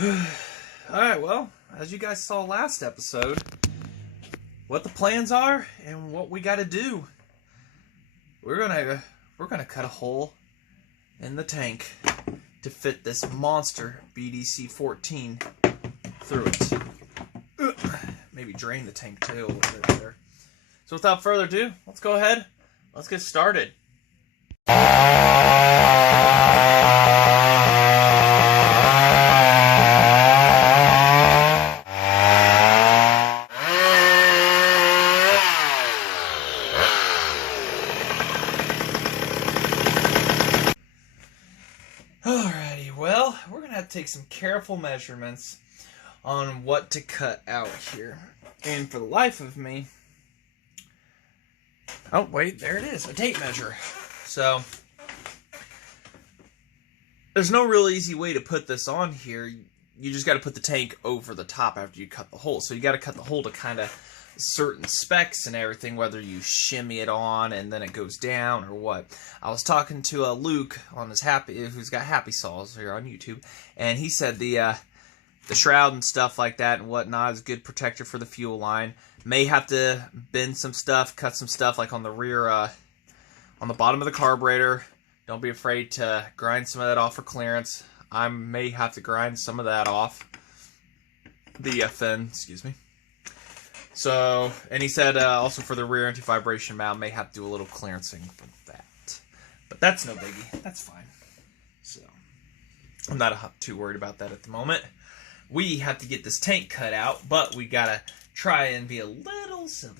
Alright, well, as you guys saw last episode, what the plans are and what we gotta do. We're gonna cut a hole in the tank to fit this monster BDC14 through it. Maybe drain the tank too a little bit better. So without further ado, let's go ahead. Let's get started. Alrighty, well, we're going to have to take some careful measurements on what to cut out here. And for the life of me... Oh, wait, there it is, a tape measure. So, there's no real easy way to put this on here. You just got to put the tank over the top after you cut the hole. So you got to cut the hole to kind of certain specs and everything, whether you shimmy it on and then it goes down or what. I was talking to Luke on his who's got Happy Saws here on YouTube, and he said the shroud and stuff like that and whatnot is a good protector for the fuel line. May have to bend some stuff, cut some stuff like on the rear, on the bottom of the carburetor. Don't be afraid to grind some of that off for clearance. I may have to grind some of that off. The fin, excuse me. So, and he said also for the rear anti-vibration mount, may have to do a little clearancing for that. But that's no biggie. That's fine. So, I'm not too worried about that at the moment. We have to get this tank cut out, but we gotta try and be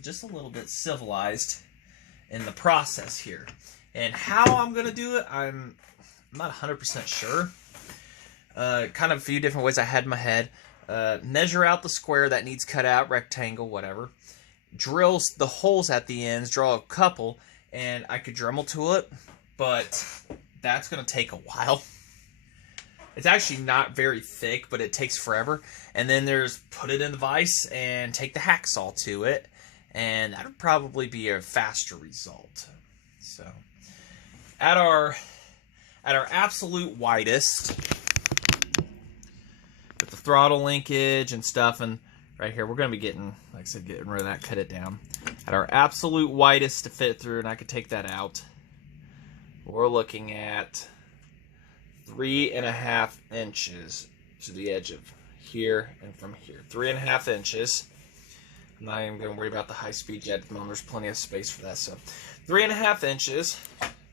just a little bit civilized in the process here. And how I'm gonna do it, I'm not 100% sure. Kind of a few different ways I had in my head. Measure out the square that needs cut out, rectangle, whatever. Drill the holes at the ends, draw a couple, and I could Dremel tool it, but that's going to take a while. It's actually not very thick, but it takes forever. And then there's put it in the vise and take the hacksaw to it, and that would probably be a faster result. So, at our absolute widest, with the throttle linkage and stuff, and right here we're going to be getting, like I said, getting rid of that, cut it down. At our absolute widest to fit through, and I could take that out, we're looking at 3.5 inches to the edge of here and from here. 3.5 inches. I'm not even going to worry about the high speed jet at the moment. There's plenty of space for that. So 3.5 inches.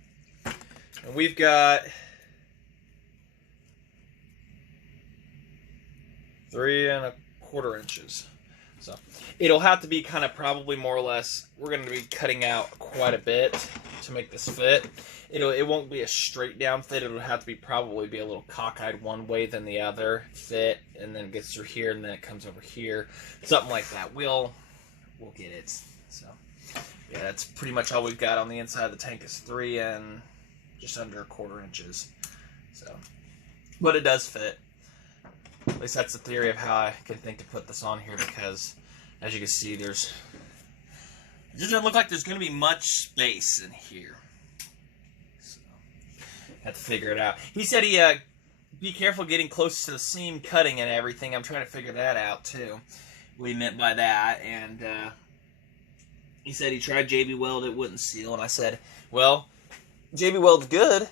And we've got 3.25 inches. So it'll have to be kind of probably more or less, we're going to be cutting out quite a bit to make this fit. It won't be a straight down fit. It'll have to probably be a little cockeyed one way than the other fit, and then it gets through here and then it comes over here. Something like that. We'll get it. So yeah, that's pretty much all we've got on the inside of the tank is 3 and just under 1/4 inches. So, but it does fit. At least that's the theory of how I can think to put this on here, because as you can see, it doesn't look like there's going to be much space in here. So, have to figure it out. He said be careful getting close to the seam cutting and everything. I'm trying to figure that out too, what he meant by that. And he said he tried JB Weld, it wouldn't seal. And I said, well, JB Weld's good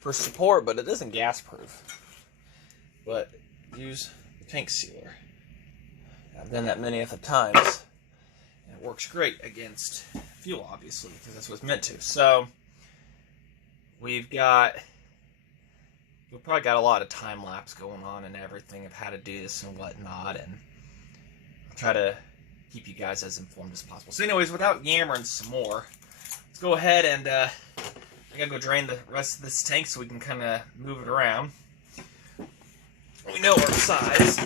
for support, but it isn't gas proof. But use the tank sealer. I've done that many other times, and it works great against fuel, obviously, because that's what it's meant to. So we've probably got a lot of time lapse going on and everything of how to do this and whatnot, and I'll try to keep you guys as informed as possible. So anyways, without yammering some more, let's go ahead and I gotta go drain the rest of this tank so we can kind of move it around. We know our size.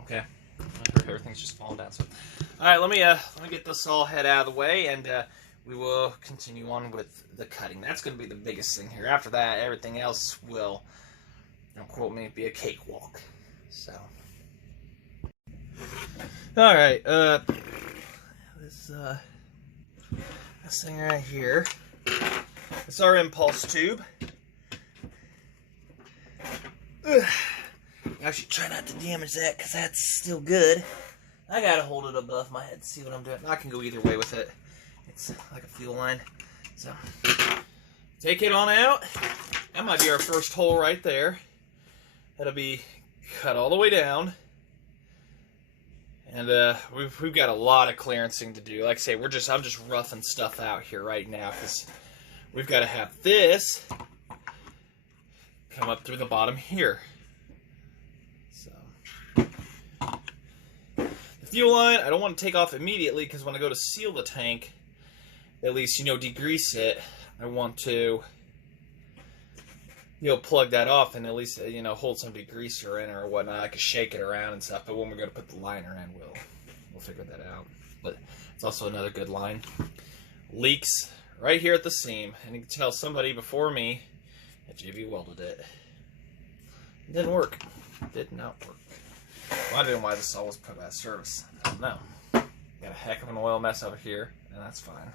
Okay, everything's just falling down. So, all right, let me get this all head out of the way, and we will continue on with the cutting. That's going to be the biggest thing here. After that, everything else will, don't quote me, be a cakewalk. So, all right, this thing right here. It's our impulse tube. Actually, try not to damage that because that's still good. I gotta hold it above my head to see what I'm doing. I can go either way with it. It's like a fuel line. So, take it on out. That might be our first hole right there. That'll be cut all the way down. And we've got a lot of clearancing to do. Like I say, I'm just roughing stuff out here right now because we've got to have this come up through the bottom here. So the fuel line, I don't want to take off immediately because when I go to seal the tank, at least, degrease it, I want to, plug that off and at least, hold some degreaser in or whatnot. I can shake it around and stuff, but when we're going to put the liner in, we'll figure that out. But it's also another good line. Leaks right here at the seam, and you can tell somebody before me had JB welded it. It didn't work. It did not work. Well, I don't know why this always put out of service. I don't know. Got a heck of an oil mess over here, and that's fine.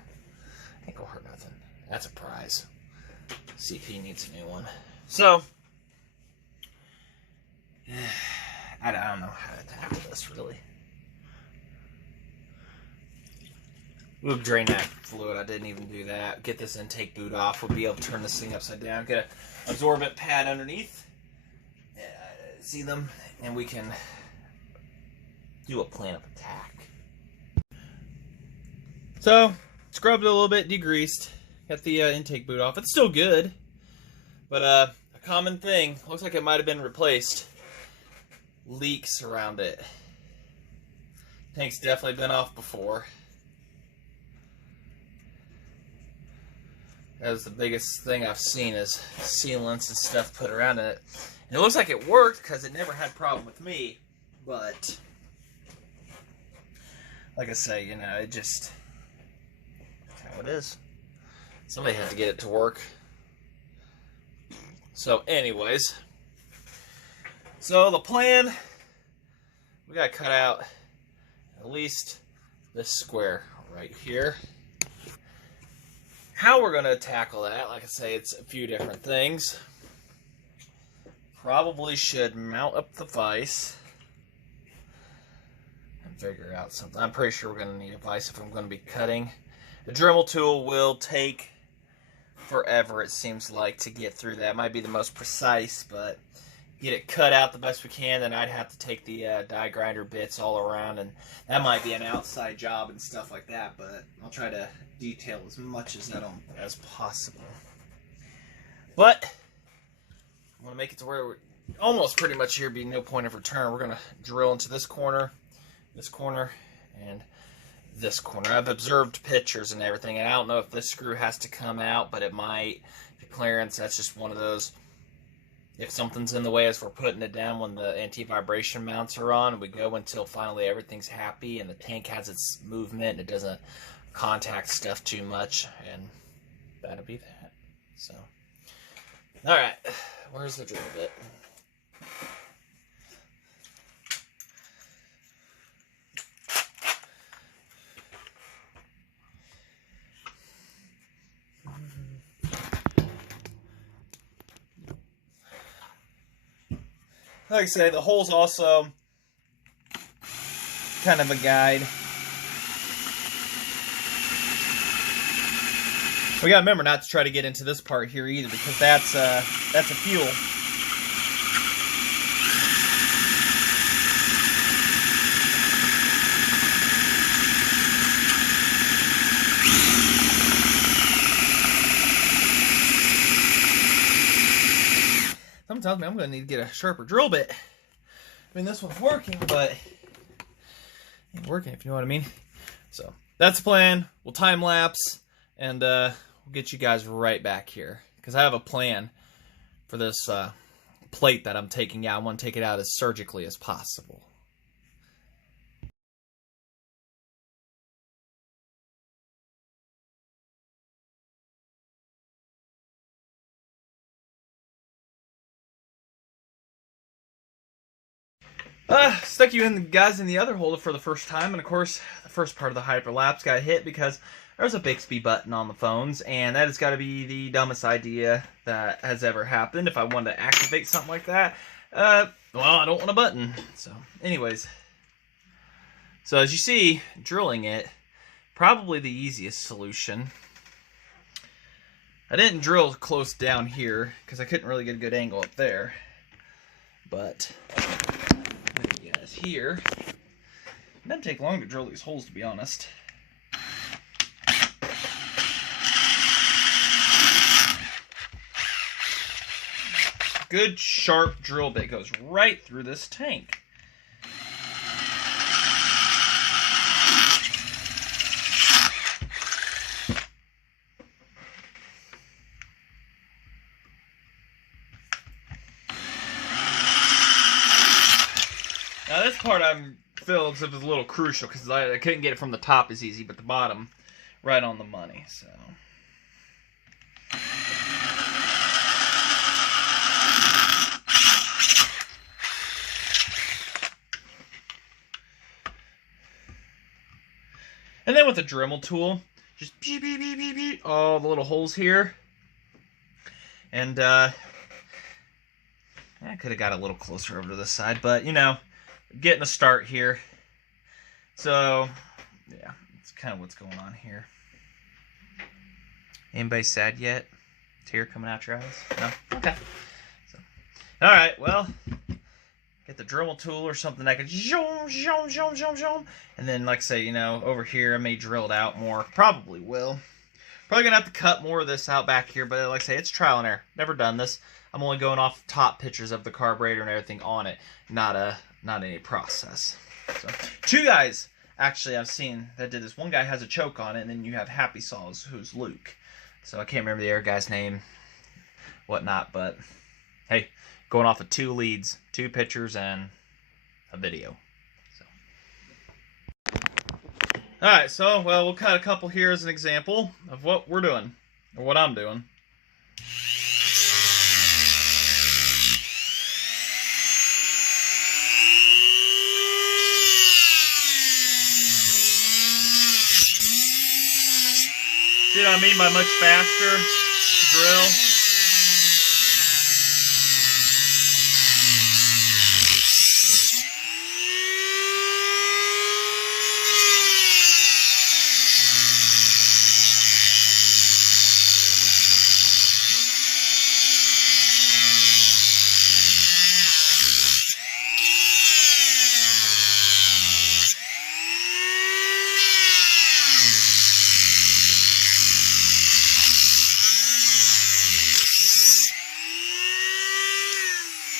Ain't gonna hurt nothing. That's a prize. CP needs a new one. So, I don't know how to tackle this really. We'll drain that fluid. I didn't even do that. Get this intake boot off. We'll be able to turn this thing upside down. Get an absorbent pad underneath. See them, and we can do a plan of attack. So, scrubbed it a little bit, degreased. Got the intake boot off. It's still good, but a common thing, looks like it might have been replaced, leaks around it. Tank's definitely been off before. That was the biggest thing I've seen is sealants and stuff put around it. And it looks like it worked because it never had a problem with me, but like I say, it just, that's how it is. Somebody had to get it to work. So anyways, so the plan, we got to cut out at least this square right here. How we're going to tackle that, like I say, it's a few different things. Probably should mount up the vise and figure out something. I'm pretty sure we're going to need a vise if I'm going to be cutting. The Dremel tool will take forever, it seems like, to get through that. Might be the most precise, but get it cut out the best we can. Then I'd have to take the die grinder bits all around, and that might be an outside job and stuff like that, but I'll try to detail as much as that as possible. But I want to make it to where we're almost pretty much here, be no point of return. We're going to drill into this corner, and this corner. I've observed pictures and everything, and I don't know if this screw has to come out, but it might. The clearance, that's just one of those, if something's in the way as we're putting it down when the anti-vibration mounts are on, we go until finally everything's happy and the tank has its movement and it doesn't contact stuff too much, and that'll be that. So, alright, where's the drill bit? Like I say, the hole's also kind of a guide. We gotta remember not to try to get into this part here either, because that's a fuel. Someone tells me I'm gonna need to get a sharper drill bit. I mean, this one's working, but it ain't working, if you know what I mean. So that's the plan. We'll time lapse, and we'll get you guys right back here, because I have a plan for this plate that I'm taking out. I want to take it out as surgically as possible. Stuck you in, guys, in the other hole for the first time, and of course the first part of the hyperlapse got hit because there's a Bixby button on the phones, and that has got to be the dumbest idea that has ever happened. If I wanted to activate something like that, well, I don't want a button. So, anyways, so as you see, drilling it, probably the easiest solution. I didn't drill close down here because I couldn't really get a good angle up there. But look you guys here. It doesn't take long to drill these holes, to be honest. Good sharp drill bit goes right through this tank. Now this part I'm feeling was a little crucial because I couldn't get it from the top as easy, but the bottom right on the money. So. And then with the Dremel tool, just beep, beep, beep, beep, beep, all the little holes here. And I could have got a little closer over to this side, but you know, getting a start here. So, yeah, that's kind of what's going on here. Anybody sad yet? Tear coming out your eyes? No? Okay. So, all right, well, get the Dremel tool or something that could zoom, zoom, zoom, zoom, zoom. And then, like I say, you know, over here I may drill it out more. Probably will. Probably going to have to cut more of this out back here, but like I say, it's trial and error. Never done this. I'm only going off top pictures of the carburetor and everything on it, not any process. So, two guys actually I've seen that did this. One guy has a choke on it, and then you have Happy Saws, who's Luke. So I can't remember the other guy's name, whatnot, but hey, going off of 2 leads, 2 pictures, and a video. So. Alright, so, well, we'll cut a couple here as an example of what we're doing, or what I'm doing. See what I mean by much faster to drill?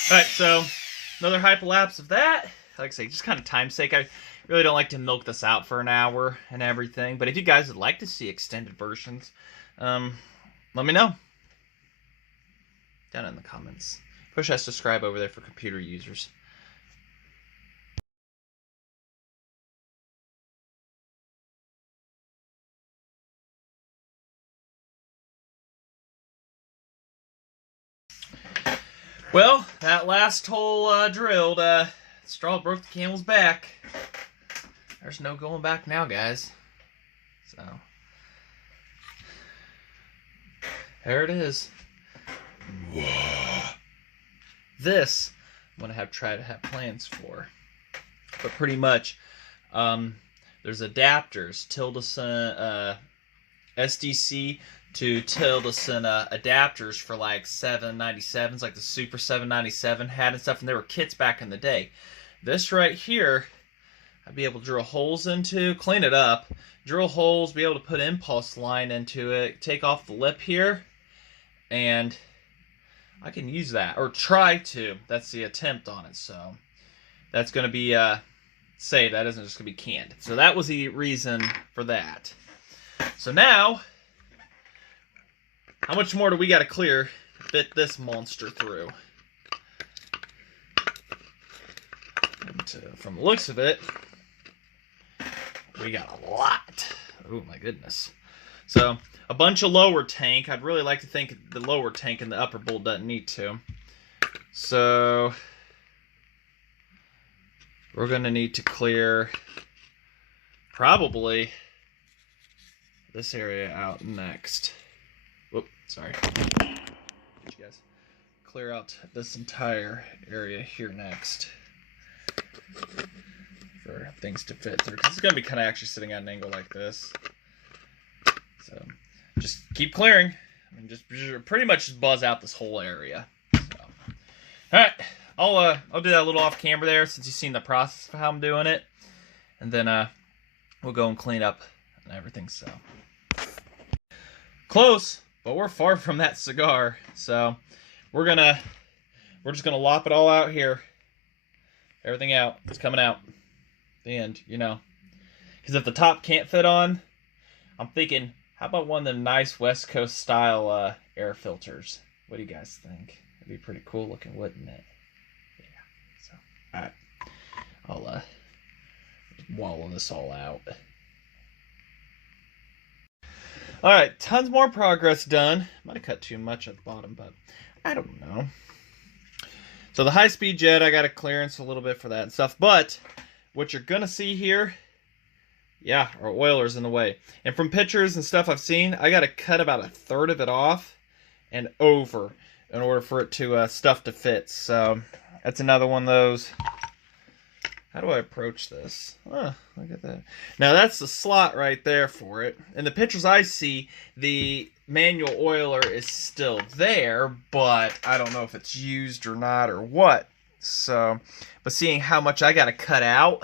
Alright, so another hyperlapse of that. Like I say, just kind of time's sake. I really don't like to milk this out for an hour and everything. But if you guys would like to see extended versions, let me know down in the comments. Push that subscribe over there for computer users. Well, that last hole drilled, straw broke the camel's back. There's no going back now, guys. So, there it is. This, I'm going to try to have plans for. But pretty much, there's adapters, Tildeson, SDC, to Tildeson adapters for like 797s, like the Super 797 had and stuff, and there were kits back in the day. This right here, I'd be able to drill holes into, clean it up, drill holes, be able to put impulse line into it, take off the lip here, and I can use that, or try to. That's the attempt on it, so that's going to be saved. That isn't just going to be canned. So that was the reason for that. So now, how much more do we got to clear to fit this monster through? And from the looks of it, we got a lot. Oh my goodness. So, a bunch of lower tank. I'd really like to think the lower tank and the upper bowl doesn't need to. So, we're going to need to clear probably this area out next. Whoop, sorry. You guys clear out this entire area here next for things to fit through. 'Cause it's going to be kind of actually sitting at an angle like this. So just keep clearing. I mean, just pretty much just buzz out this whole area. So. All right, I'll do that a little off camera there since you've seen the process of how I'm doing it, and then we'll go and clean up and everything. So close, but we're far from that cigar. So we're just gonna lop it all out here. Everything out. It's coming out. The end. You know, because if the top can't fit on, I'm thinking, how about one of them nice West Coast style air filters? What do you guys think? It'd be pretty cool looking, wouldn't it? Yeah. So, all right. I'll wallow this all out. All right, tons more progress done. Might have cut too much at the bottom, but I don't know. So the high-speed jet, I got a clearance a little bit for that and stuff. But what you're gonna see here, yeah, our oiler's in the way. And from pictures and stuff I've seen, I got to cut about 1/3 of it off and over in order for it to stuff to fit. So that's another one of those. How do I approach this? Oh, look at that. Now that's the slot right there for it. In the pictures I see, the manual oiler is still there, but I don't know if it's used or not or what. So, but seeing how much I got to cut out,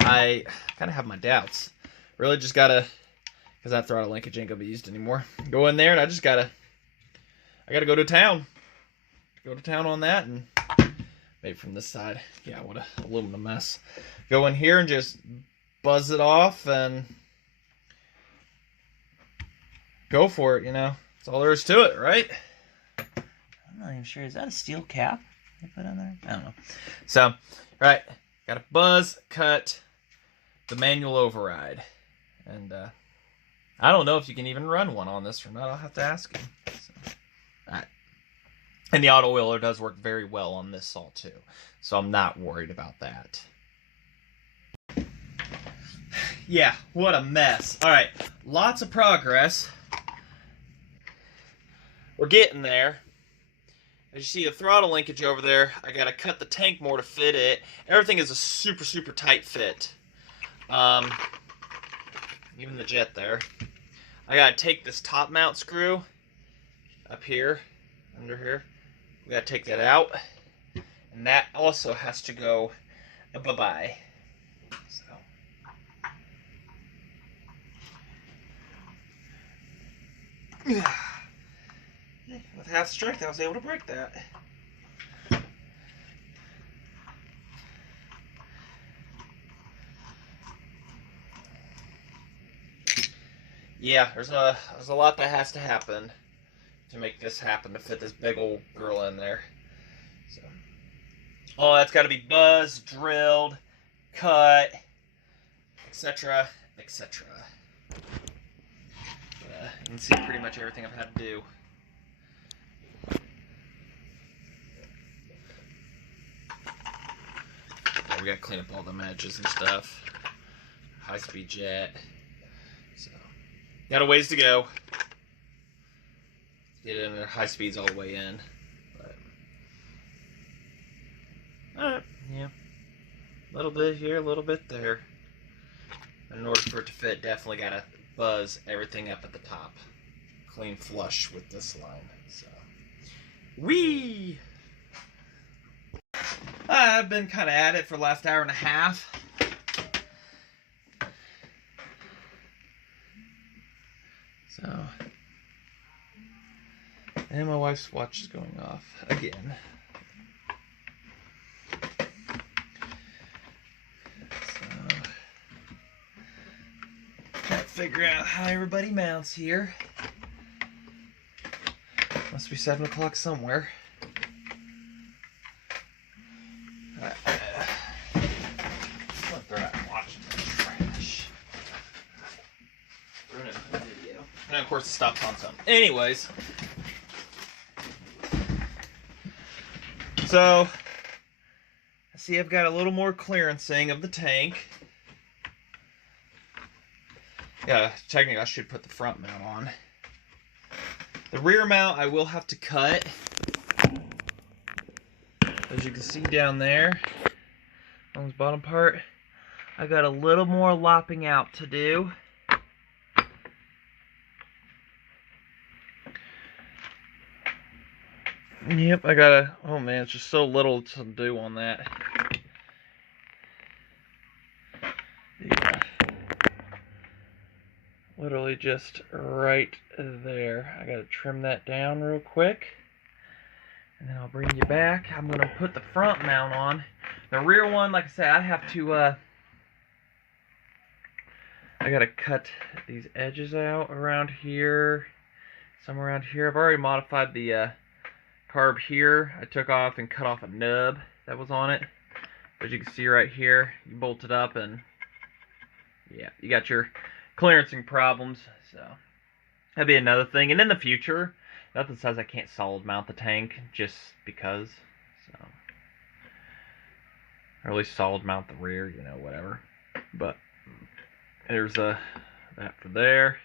I kind of have my doubts. Really just got to, because that throttle linkage ain't going to be used anymore. Go in there and I got to go to town. Go to town on that, and maybe from this side. Yeah, what a aluminum mess. Go in here and just buzz it off and go for it, you know. That's all there is to it, right? I'm not even sure. Is that a steel cap they put on there? I don't know. So, right. Got to buzz, cut the manual override. And I don't know if you can even run one on this or not. I'll have to ask him. So, all right. And the auto oiler does work very well on this saw too. So I'm not worried about that. Yeah, what a mess. All right, lots of progress. We're getting there. As you see the throttle linkage over there, I gotta cut the tank more to fit it. Everything is a super, super tight fit. Even the jet there. I gotta take this top mount screw up here, under here. We gotta take that out, and that also has to go bye-bye. So. With half strength, I was able to break that. Yeah, there's a lot that has to happen to make this happen, to fit this big old girl in there. So, oh, that's got to be buzzed, drilled, cut, etc., etc. You can see pretty much everything I've had to do. We got to clean up all the edges and stuff. High-speed jet. So, got a ways to go. Get it in at high speeds all the way in. But, alright, yeah. A little bit here, a little bit there. In order for it to fit, definitely gotta buzz everything up at the top. Clean flush with this line. So, whee! I've been kind of at it for the last hour and a half. So, and my wife's watch is going off again. So, trying to figure out how everybody mounts here. Must be 7 o'clock somewhere. And of course it stops on some. Anyways. So, I see I've got a little more clearancing of the tank. Yeah, technically I should put the front mount on. The rear mount I will have to cut. As you can see down there, on this bottom part, I got a little more lopping out to do. Yep, I gotta, oh man, it's just so little to do on that. Yeah. Literally just right there. I gotta trim that down real quick. And then I'll bring you back. I'm gonna put the front mount on. The rear one, like I said, I have to, I gotta cut these edges out around here. Somewhere around here. I've already modified the, carb here. I took off and cut off a nub that was on it. As you can see right here, you bolt it up and yeah, you got your clearancing problems. So that'd be another thing. And in the future, nothing says I can't solid mount the tank just because. So, or at least solid mount the rear, you know, whatever. But there's that for there.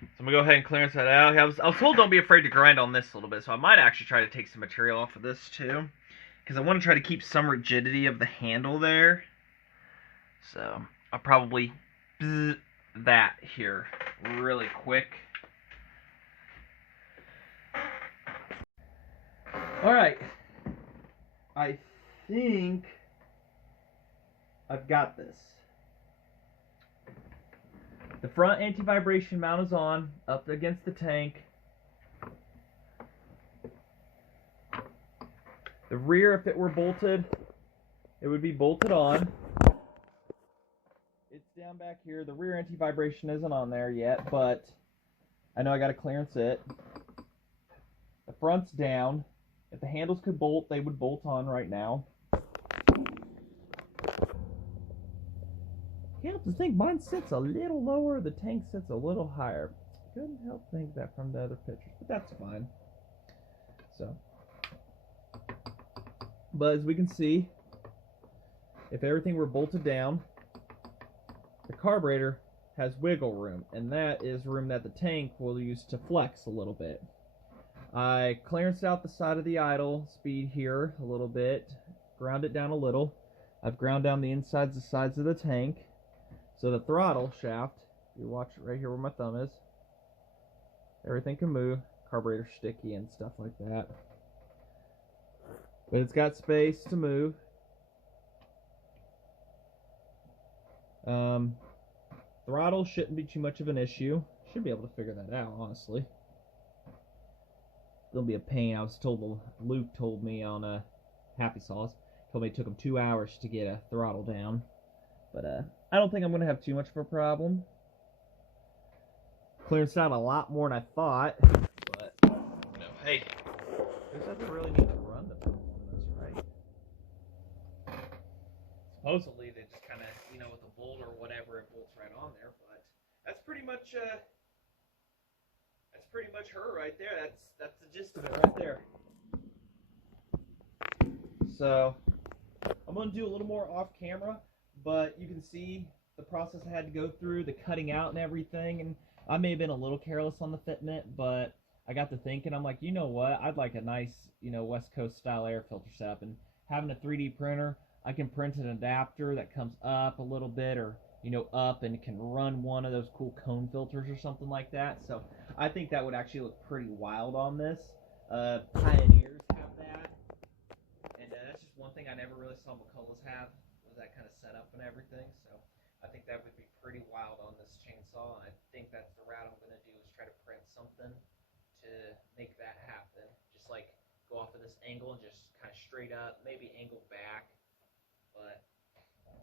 So I'm going to go ahead and clearance that out. I was told don't be afraid to grind on this a little bit, so I might actually try to take some material off of this too. Because I want to try to keep some rigidity of the handle there. So I'll probably that here really quick. Alright. I think I've got this. The front anti-vibration mount is on, up against the tank. The rear, if it were bolted, it would be bolted on. It's down back here. The rear anti-vibration isn't on there yet, but I know I got to clearance it. The front's down. If the handles could bolt, they would bolt on right now. Can't help to think mine sits a little lower, the tank sits a little higher. Couldn't help think that from the other pictures, but that's fine. So, but as we can see, if everything were bolted down, the carburetor has wiggle room, and that is room that the tank will use to flex a little bit. I clearanced out the side of the idle speed here a little bit, ground it down a little. I've ground down the insides, the sides of the tank. So the throttle shaft, you watch it right here where my thumb is, everything can move, carburetor sticky and stuff like that. But it's got space to move. Throttle shouldn't be too much of an issue. Should be able to figure that out, honestly. It'll be a pain. I was told, Luke told me on Happy Sauce, told me it took him 2 hours to get a throttle down. But I don't think I'm going to have too much of a problem. Clearance out a lot more than I thought. But, you know, hey, this doesn't really need to run the film on this, right? Supposedly, they just kind of, you know, with a bolt or whatever, it bolts right on there. But that's pretty much her right there. That's the gist of it right there. So, I'm going to do a little more off camera. But you can see the process I had to go through, the cutting out and everything, and I may have been a little careless on the fitment, but I got to thinking, I'm like, you know what, I'd like a nice, you know, West Coast style air filter setup, and having a 3D printer, I can print an adapter that comes up a little bit, or, you know, up, and can run one of those cool cone filters or something like that, so I think that would actually look pretty wild on this. Pioneers have that, and that's just one thing I never really saw McCulloch's have. That kind of setup and everything, so I think that would be pretty wild on this chainsaw. I think that's the route I'm going to do, is try to print something to make that happen. Just like go off of this angle and just kind of straight up, maybe angle back. But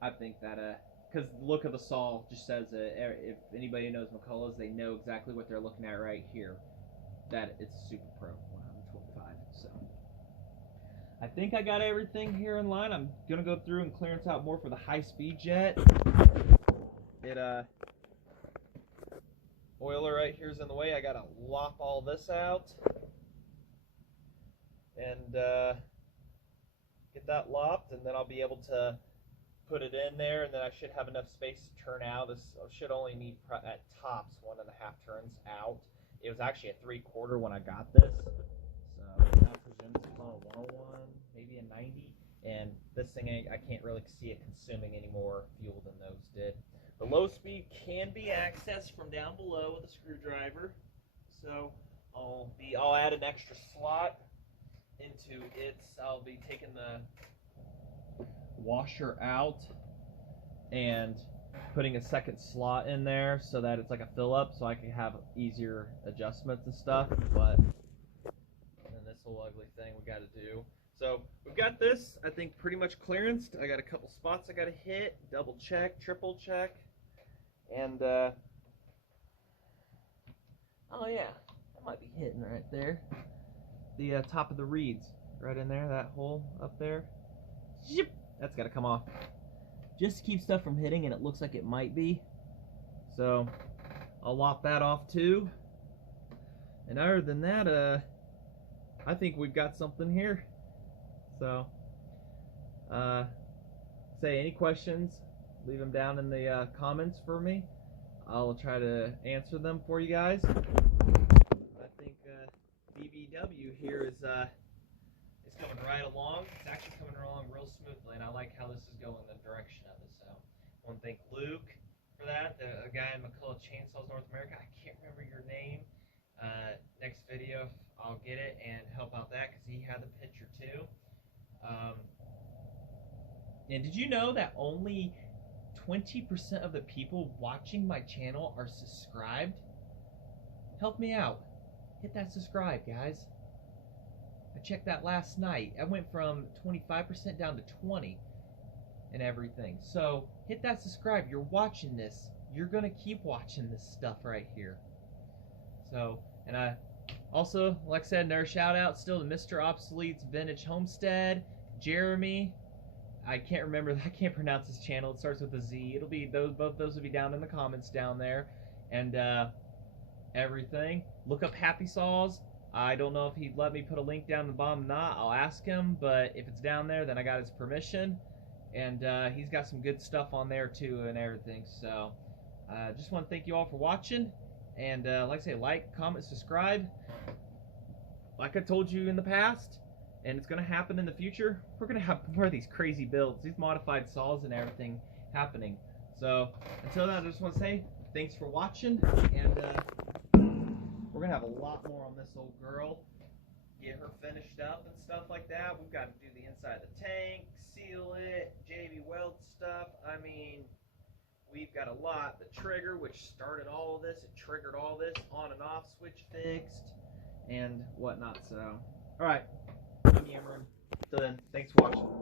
I think that, because the look of the saw just says, if anybody knows McCulloch's, they know exactly what they're looking at right here. That it's Super Pro 125. So I think I got everything here in line. I'm going to go through and clearance out more for the high-speed jet. Oiler right here is in the way. I got to lop all this out. And get that lopped, and then I'll be able to put it in there, and then I should have enough space to turn out. This should only need at tops 1.5 turns out. It was actually a 3/4 when I got this, so I presume it's on a 101, maybe a 90. And this thing, I can't really see it consuming any more fuel than those did. The low speed can be accessed from down below with a screwdriver. So I'll add an extra slot into its. I'll be taking the washer out and putting a second slot in there so that it's like a fill up, so I can have easier adjustments and stuff. But then this little ugly thing we got to do. So we've got this, I think, pretty much clearanced. I got a couple spots I got to hit, double check, triple check, and oh yeah, that might be hitting right there. The top of the reeds, right in there, that hole up there. Zip. That's got to come off, just to keep stuff from hitting, and it looks like it might be. So I'll lop that off too. And other than that, I think we've got something here. So, say any questions, leave them down in the comments for me. I'll try to answer them for you guys. I think B.B.W. here is coming right along. It's actually coming along real smoothly, and I like how this is going, the direction of it. So, I want to thank Luke for that, the guy in McCulloch Chainsaws North America. I can't remember your name. Next video, I'll get it and help out that, because he had the picture too. And did you know that only 20% of the people watching my channel are subscribed? Help me out. Hit that subscribe, guys. I checked that last night. I went from 25% down to 20 and everything. So hit that subscribe. You're watching this. You're going to keep watching this stuff right here. So, and I also, like I said, another shout out still to Mr. Obsoletes Vintage Homestead, Jeremy. I can't remember, I can't pronounce his channel. It starts with a Z. It'll be both those will be down in the comments down there, and everything. Look up Happy Saws. I don't know if he'd let me put a link down in the bottom or not. I'll ask him, but if it's down there, then I got his permission, and he's got some good stuff on there too and everything. So just want to thank you all for watching, and like I say, like, comment, subscribe. Like I told you in the past, and it's going to happen in the future, we're going to have more of these crazy builds, these modified saws and everything happening. So until then, I just want to say thanks for watching, and we're going to have a lot more on this old girl, get her finished up and stuff like that. We've got to do the inside of the tank, seal it, JB weld stuff. I mean, we've got a lot. The trigger, which started all of this, it triggered all this, on and off switch fixed and whatnot. So alright, I'm yammering. So then, thanks for watching.